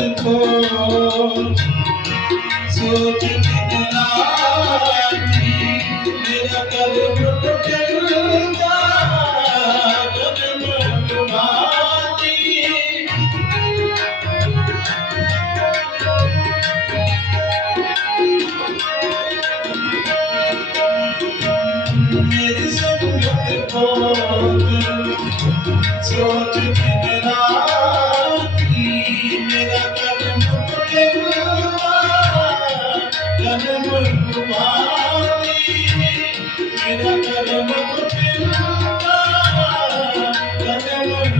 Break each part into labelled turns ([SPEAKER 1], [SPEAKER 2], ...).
[SPEAKER 1] to call. So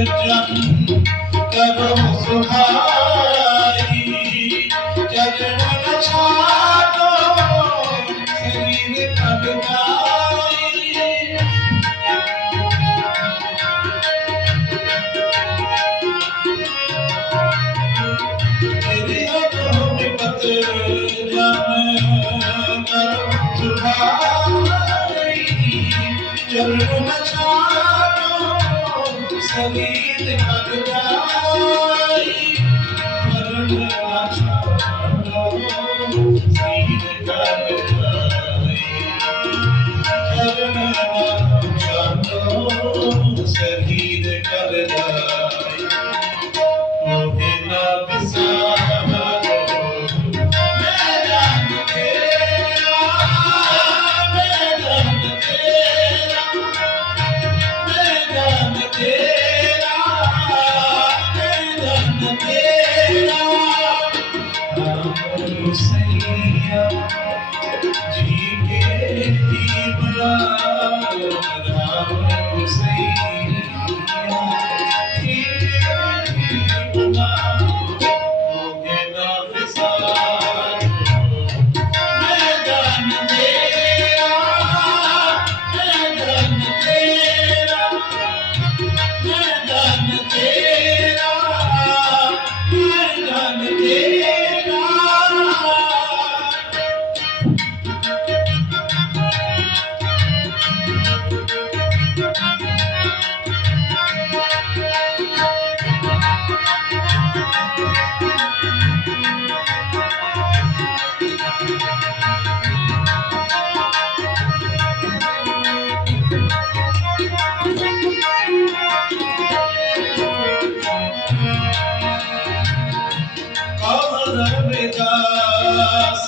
[SPEAKER 1] দেখলাম কেমন Thank you.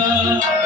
[SPEAKER 1] Krishna.